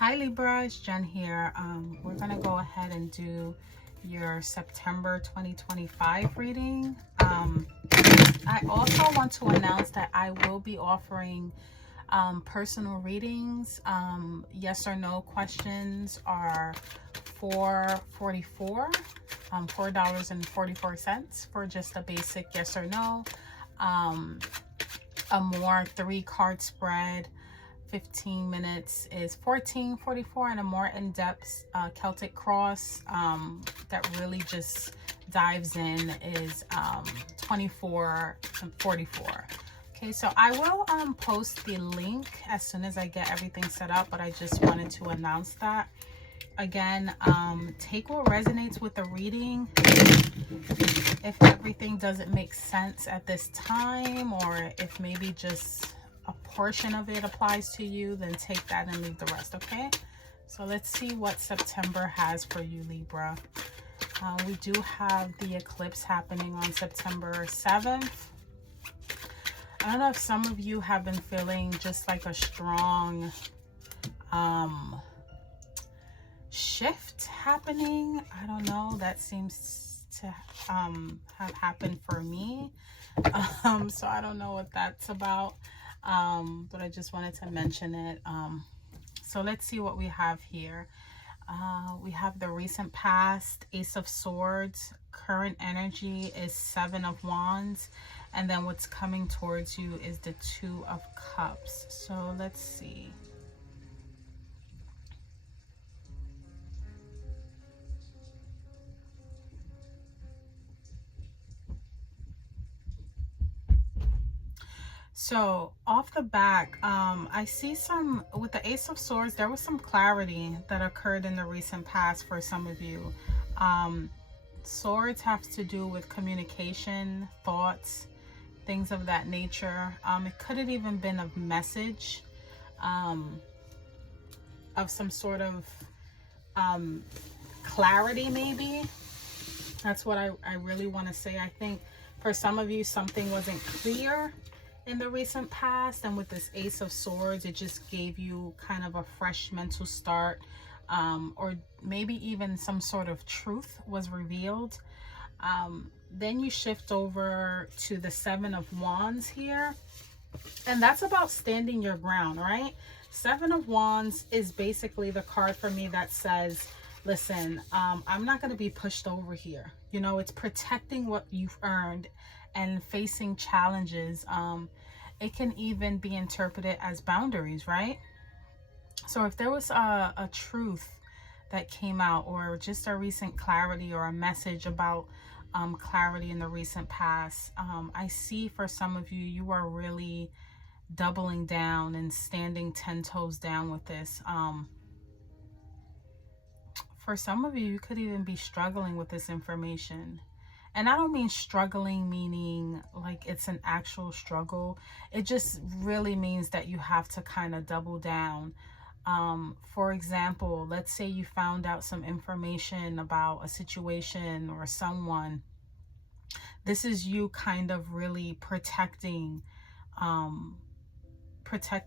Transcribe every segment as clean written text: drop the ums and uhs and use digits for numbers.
Hi Libra, it's Jen here. We're gonna go ahead and do your September 2025 reading. I also want to announce that I will be offering personal readings. Yes or no questions are $4.44, $4.44 for just a basic yes or no. A more 3-card spread, 15 minutes, is $14.44, and a more in-depth Celtic cross that really just dives in is $24.44. Okay, so I will post the link as soon as I get everything set up, but I just wanted to announce that. Again, take what resonates with the reading. If everything doesn't make sense at this time, or if maybe just a portion of it applies to you, then take that and leave the rest, okay? So let's see what September has for you, Libra. We do have the eclipse happening on September 7th. I don't know if some of you have been feeling just like a strong shift happening. I don't know, that seems to have happened for me. So I don't know what that's about, but I just wanted to mention it. So let's see what we have here. We have the recent past, Ace of Swords. Current energy is 7 of Wands, and then what's coming towards you is the 2 of Cups. So let's see. So off the back, I see some, with the Ace of Swords, there was some clarity that occurred in the recent past for some of you. Swords have to do with communication, thoughts, things of that nature. It could have even been a message of some sort of clarity, maybe. That's what I really want to say. I think for some of you, something wasn't clear in the recent past, and with this Ace of Swords, it just gave you kind of a fresh mental start, or maybe even some sort of truth was revealed. Then you shift over to the 7 of Wands here, and that's about standing your ground, right? 7 of Wands is basically the card for me that says, listen, I'm not going to be pushed over here. You know, it's protecting what you've earned and facing challenges. It can even be interpreted as boundaries, right? So if there was a truth that came out, or just a recent clarity or a message about clarity in the recent past, I see for some of you, you are really doubling down and standing 10 toes down with this. For some of you, you could even be struggling with this information. And I don't mean struggling meaning like it's an actual struggle. It just really means that you have to kind of double down. For example, let's say you found out some information about a situation or someone. This is you kind of really protecting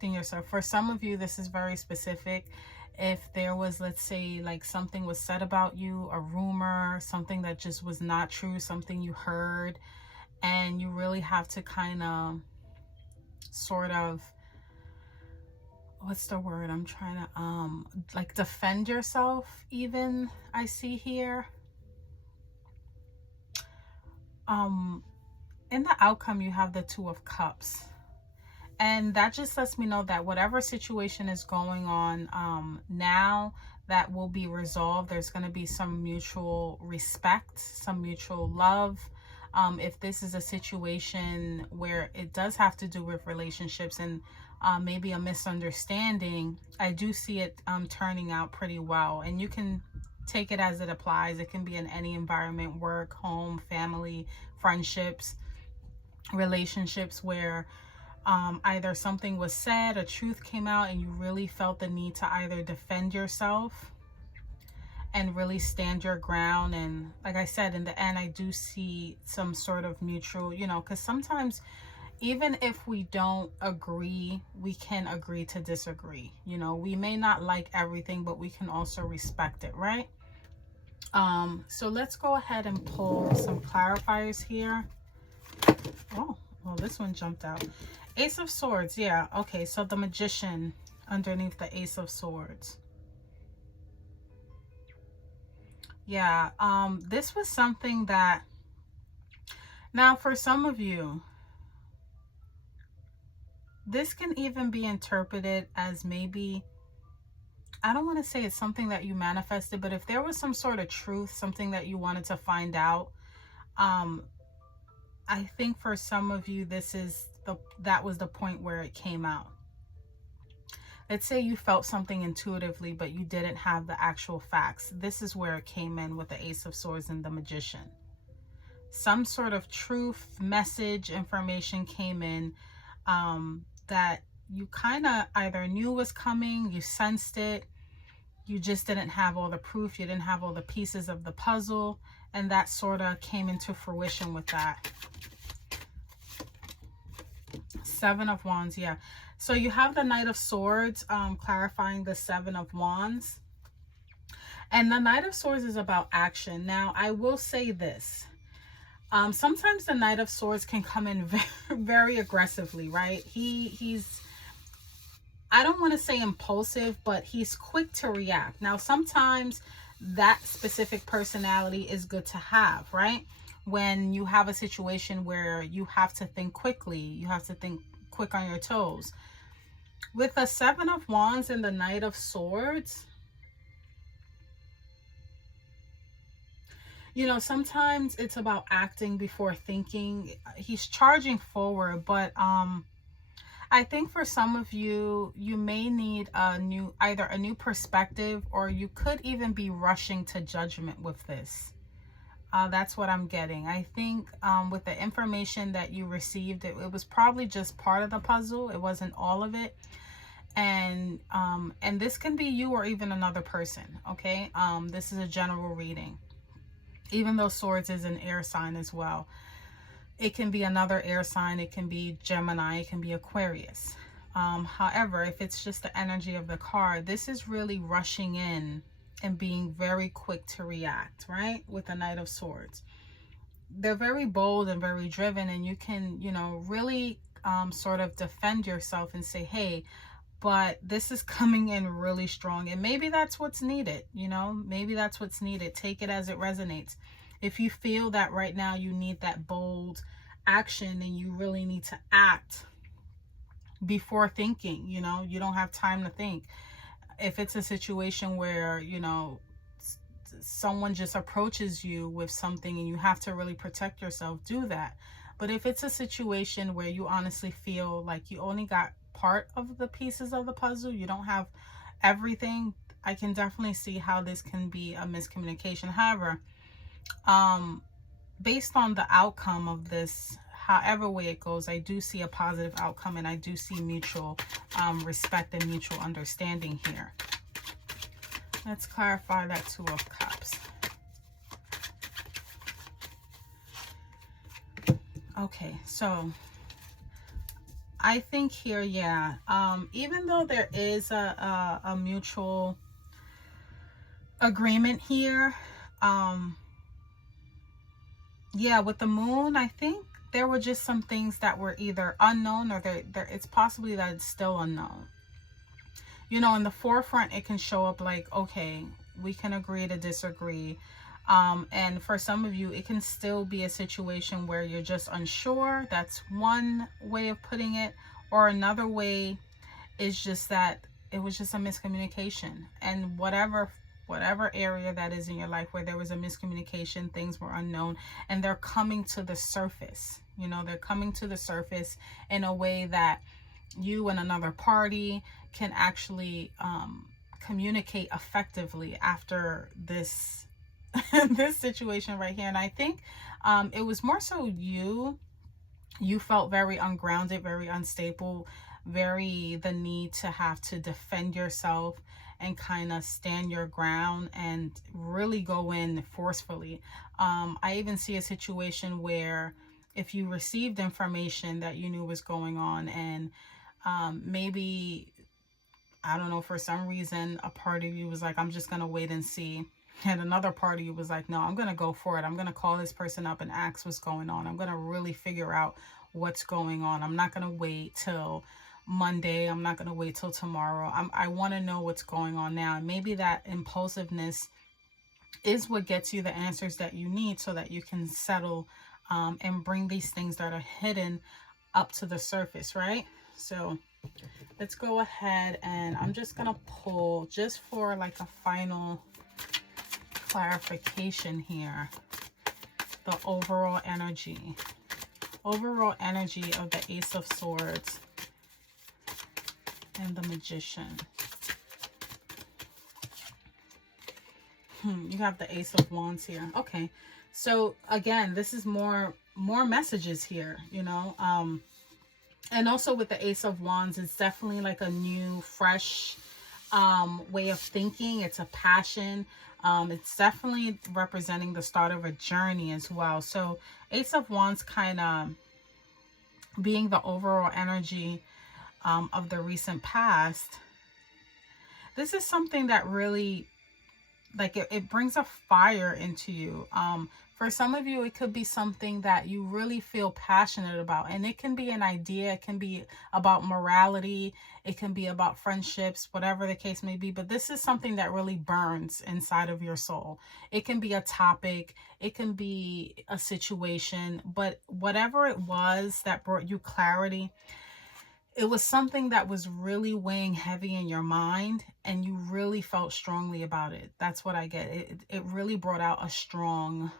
yourself. For some of you, this is very specific. If there was, let's say, like something was said about you, a rumor, something that just was not true, something you heard, and you really have to kind of sort of, what's the word I'm trying to, like defend yourself even, I see here. In the outcome, you have the 2 of Cups. And that just lets me know that whatever situation is going on now, that will be resolved. There's going to be some mutual respect, some mutual love. If this is a situation where it does have to do with relationships and maybe a misunderstanding, I do see it turning out pretty well. And you can take it as it applies. It can be in any environment: work, home, family, friendships, relationships, where either something was said, a truth came out, and you really felt the need to either defend yourself and really stand your ground. And like I said, in the end, I do see some sort of mutual, you know, because sometimes even if we don't agree, we can agree to disagree. You know, we may not like everything, but we can also respect it, right? So let's go ahead and pull some clarifiers here. Oh, well, this one jumped out. Ace of Swords, yeah. Okay, so the Magician underneath the Ace of Swords. Yeah, this was something that, now for some of you, this can even be interpreted as maybe, I don't want to say it's something that you manifested, but if there was some sort of truth, something that you wanted to find out, I think for some of you, that was the point where it came out. Let's say you felt something intuitively, but you didn't have the actual facts. This is where it came in with the Ace of Swords and the Magician. Some sort of truth, message, information came in that you kind of either knew was coming, you sensed it, you just didn't have all the proof, you didn't have all the pieces of the puzzle, and that sort of came into fruition with that. Seven of Wands, yeah. So you have the Knight of Swords, clarifying the Seven of Wands. And the Knight of Swords is about action. Now, I will say this. Sometimes the Knight of Swords can come in very, very aggressively, right? He's, I don't want to say impulsive, but he's quick to react. Now, sometimes that specific personality is good to have, right? When you have a situation where you have to think quickly, you have to think quick on your toes. With the Seven of Wands and the Knight of Swords, you know, sometimes it's about acting before thinking. He's charging forward, but I think for some of you, you may need either a new perspective, or you could even be rushing to judgment with this. That's what I'm getting. I think with the information that you received, it was probably just part of the puzzle. It wasn't all of it. And this can be you or even another person, okay? This is a general reading. Even though Swords is an air sign as well. It can be another air sign. It can be Gemini. It can be Aquarius. However, if it's just the energy of the card, this is really rushing in and being very quick to react, right? With the Knight of Swords. They're very bold and very driven, and you can, you know, really sort of defend yourself and say, hey, but this is coming in really strong. And maybe that's what's needed, you know, maybe that's what's needed. Take it as it resonates. If you feel that right now you need that bold action and you really need to act before thinking, you know, you don't have time to think. If it's a situation where, you know, someone just approaches you with something and you have to really protect yourself, do that. But if it's a situation where you honestly feel like you only got part of the pieces of the puzzle, you don't have everything, I can definitely see how this can be a miscommunication. However, based on the outcome of this, however way it goes, I do see a positive outcome, and I do see mutual respect and mutual understanding here. Let's clarify that Two of Cups. Okay, so I think here, yeah, even though there is a mutual agreement here, yeah, with the Moon, I think there were just some things that were either unknown, or it's possibly that it's still unknown. You know, in the forefront, it can show up like, okay, we can agree to disagree. And for some of you, it can still be a situation where you're just unsure. That's one way of putting it. Or another way is just that it was just a miscommunication. And whatever area that is in your life where there was a miscommunication, things were unknown, and they're coming to the surface. You know, they're coming to the surface in a way that you and another party can actually communicate effectively after this this situation right here. And I think it was more so you felt very ungrounded, very unstable, the need to have to defend yourself and kind of stand your ground and really go in forcefully. I even see a situation where if you received information that you knew was going on, and maybe, I don't know, for some reason, a part of you was like, I'm just going to wait and see. And another part of you was like, no, I'm going to go for it. I'm going to call this person up and ask what's going on. I'm going to really figure out what's going on. I'm not going to wait till Monday. I'm not going to wait till tomorrow. I want to know what's going on now. And maybe that impulsiveness is what gets you the answers that you need so that you can settle and bring these things that are hidden up to the surface, right? So let's go ahead, and I'm just going to pull just for like a final clarification here, the overall energy of the Ace of Swords and the Magician. You have the Ace of Wands here. Okay, so again, this is more messages here, you know. And also with the Ace of Wands, it's definitely like a new, fresh way of thinking. It's a passion. It's definitely representing the start of a journey as well. So Ace of Wands kind of being the overall energy of the recent past. This is something that really, like, it brings a fire into you. For some of you, it could be something that you really feel passionate about, and it can be an idea. It can be about morality. It can be about friendships, whatever the case may be. But this is something that really burns inside of your soul. It can be a topic. It can be a situation. But whatever it was that brought you clarity, it was something that was really weighing heavy in your mind, and you really felt strongly about it. That's what I get. It really brought out a strong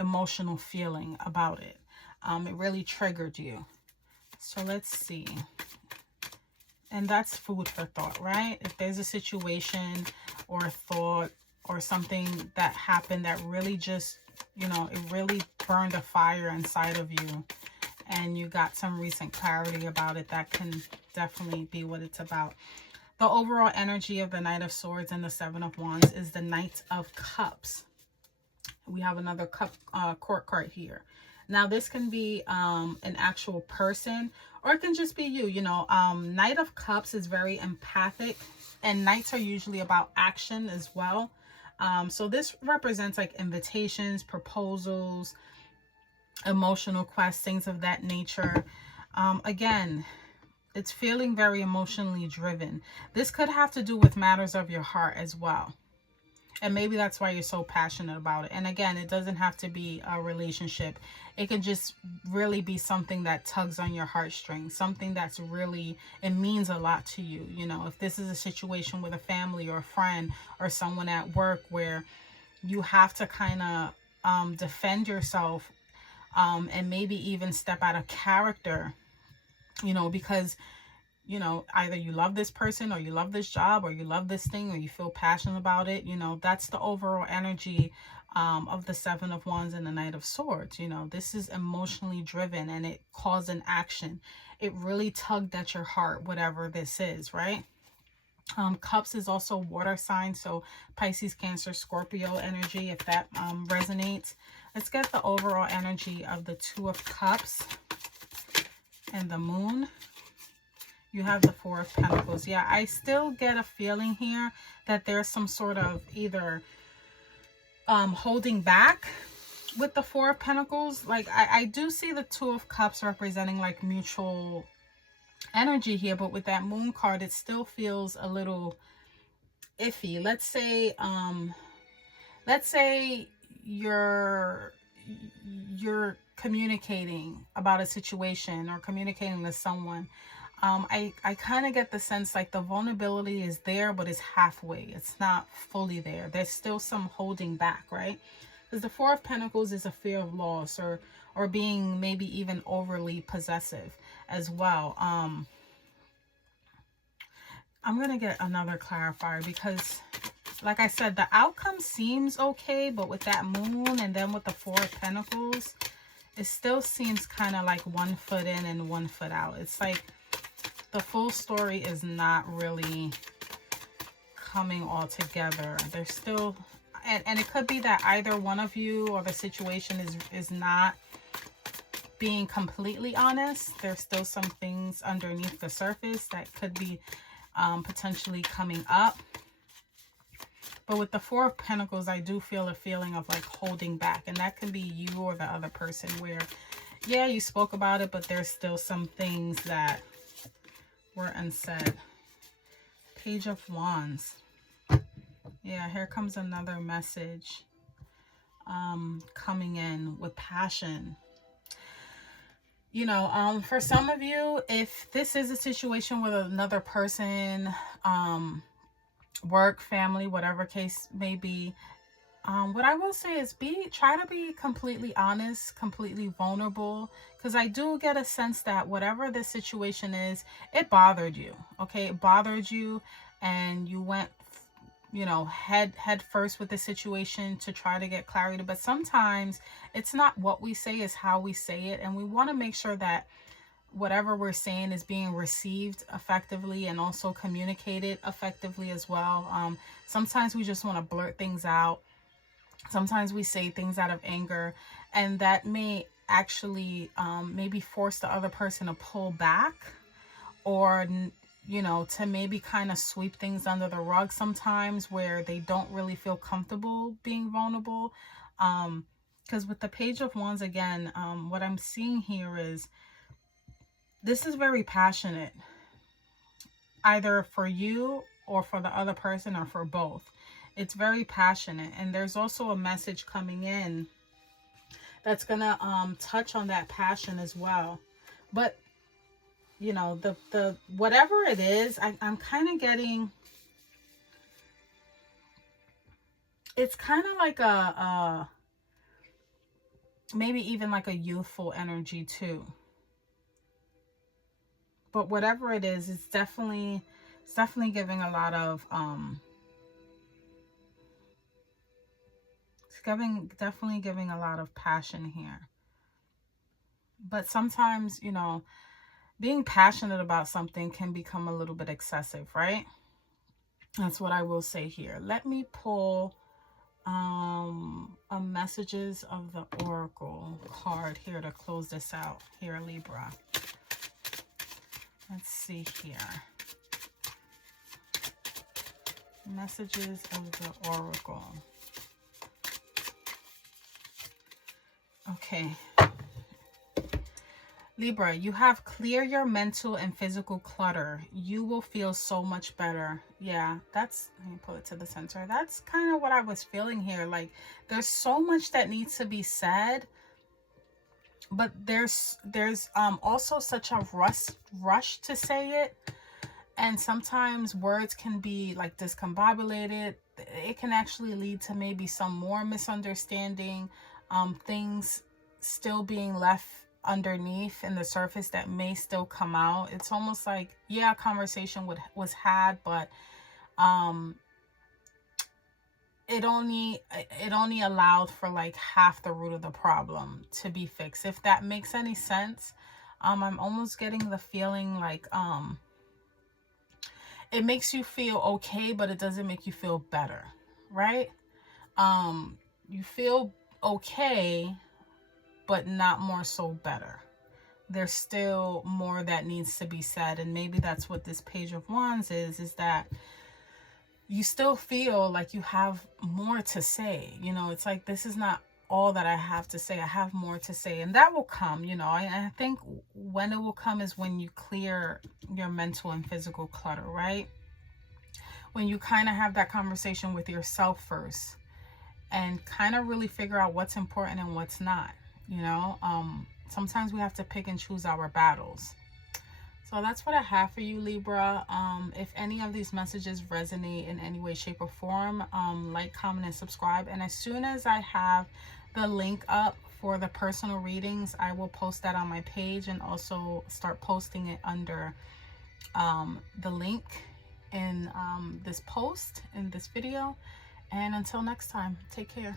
emotional feeling about it. It really triggered you. So let's see. And that's food for thought, right? If there's a situation or a thought or something that happened that really just, you know, it really burned a fire inside of you, and you got some recent clarity about it, that can definitely be what it's about. The overall energy of the Knight of Swords and the Seven of Wands is the Knight of Cups. We have another court card here. Now, this can be an actual person, or it can just be you. You know, Knight of Cups is very empathic, and Knights are usually about action as well. So this represents like invitations, proposals, emotional quests, things of that nature. Again, it's feeling very emotionally driven. This could have to do with matters of your heart as well. And maybe that's why you're so passionate about it. And again, it doesn't have to be a relationship. It can just really be something that tugs on your heartstrings. Something that's really, it means a lot to you. You know, if this is a situation with a family or a friend or someone at work where you have to kind of defend yourself and maybe even step out of character, you know, because, you know, either you love this person or you love this job or you love this thing or you feel passionate about it. You know, that's the overall energy of the Seven of Wands and the Knight of Swords. You know, this is emotionally driven, and it caused an action. It really tugged at your heart, whatever this is, right? Cups is also water sign, so Pisces, Cancer, Scorpio energy, if that resonates. Let's get the overall energy of the Two of Cups and the Moon. You have the Four of Pentacles. Yeah, I still get a feeling here that there's some sort of either holding back with the Four of Pentacles. Like, I do see the Two of Cups representing like mutual energy here, but with that Moon card, it still feels a little iffy. Let's say you're communicating about a situation or communicating with someone. I kind of get the sense like the vulnerability is there, but it's halfway. It's not fully there. There's still some holding back, right? Because the Four of Pentacles is a fear of loss or being maybe even overly possessive as well. I'm going to get another clarifier because, like I said, the outcome seems okay, but with that Moon and then with the Four of Pentacles, it still seems kind of like 1 foot in and 1 foot out. It's like the full story is not really coming all together. There's still, and it could be that either one of you or the situation is not being completely honest. There's still some things underneath the surface that could be potentially coming up. But with the Four of Pentacles, I do feel a feeling of like holding back. And that can be you or the other person where, yeah, you spoke about it, but there's still some things that were unsaid. Page of Wands. Yeah, here comes another message coming in with passion. You know, for some of you, if this is a situation with another person, work, family, whatever case may be, what I will say is try to be completely honest, completely vulnerable, because I do get a sense that whatever the situation is, it bothered you. Okay, it bothered you, and you went, you know, head first with the situation to try to get clarity. But sometimes it's not what we say, is how we say it, and we want to make sure that whatever we're saying is being received effectively and also communicated effectively as well. Sometimes we just want to blurt things out. Sometimes we say things out of anger, and that may actually maybe force the other person to pull back, or, you know, to maybe kind of sweep things under the rug sometimes where they don't really feel comfortable being vulnerable. Because with the Page of Wands, again, what I'm seeing here is this is very passionate, either for you or for the other person or for both. It's very passionate. And there's also a message coming in that's going to touch on that passion as well. But, you know, the whatever it is, I'm kind of getting, it's kind of like a maybe even like a youthful energy too. But whatever it is, it's definitely giving a lot of definitely giving a lot of passion here. But sometimes, you know, being passionate about something can become a little bit excessive, right? That's what I will say here. Let me pull a Messages of the Oracle card here to close this out here, Libra. Let's see here. Messages of the Oracle. Okay. Libra, you have cleared your mental and physical clutter. You will feel so much better. Yeah, that's, let me pull it to the center. That's kind of what I was feeling here. Like, there's so much that needs to be said, but there's also such a rush to say it. And sometimes words can be like discombobulated. It can actually lead to maybe some more misunderstanding, things still being left underneath in the surface that may still come out. It's almost like, yeah, a conversation was had, but it only allowed for like half the root of the problem to be fixed, if that makes any sense. I'm almost getting the feeling like it makes you feel okay, but it doesn't make you feel better, right? You feel okay, but not more so better. There's still more that needs to be said. And maybe that's what this Page of Wands is that you still feel like you have more to say. You know, it's like, this is not all that I have to say. I have more to say, and that will come. You know, I think when it will come is when you clear your mental and physical clutter, right? When you kind of have that conversation with yourself first and kind of really figure out what's important and what's not. You know, sometimes we have to pick and choose our battles. So that's what I have for you, Libra. If any of these messages resonate in any way, shape, or form, like, comment, and subscribe. And as soon as I have the link up for the personal readings, I will post that on my page and also start posting it under the link in this post, in this video. And until next time, take care.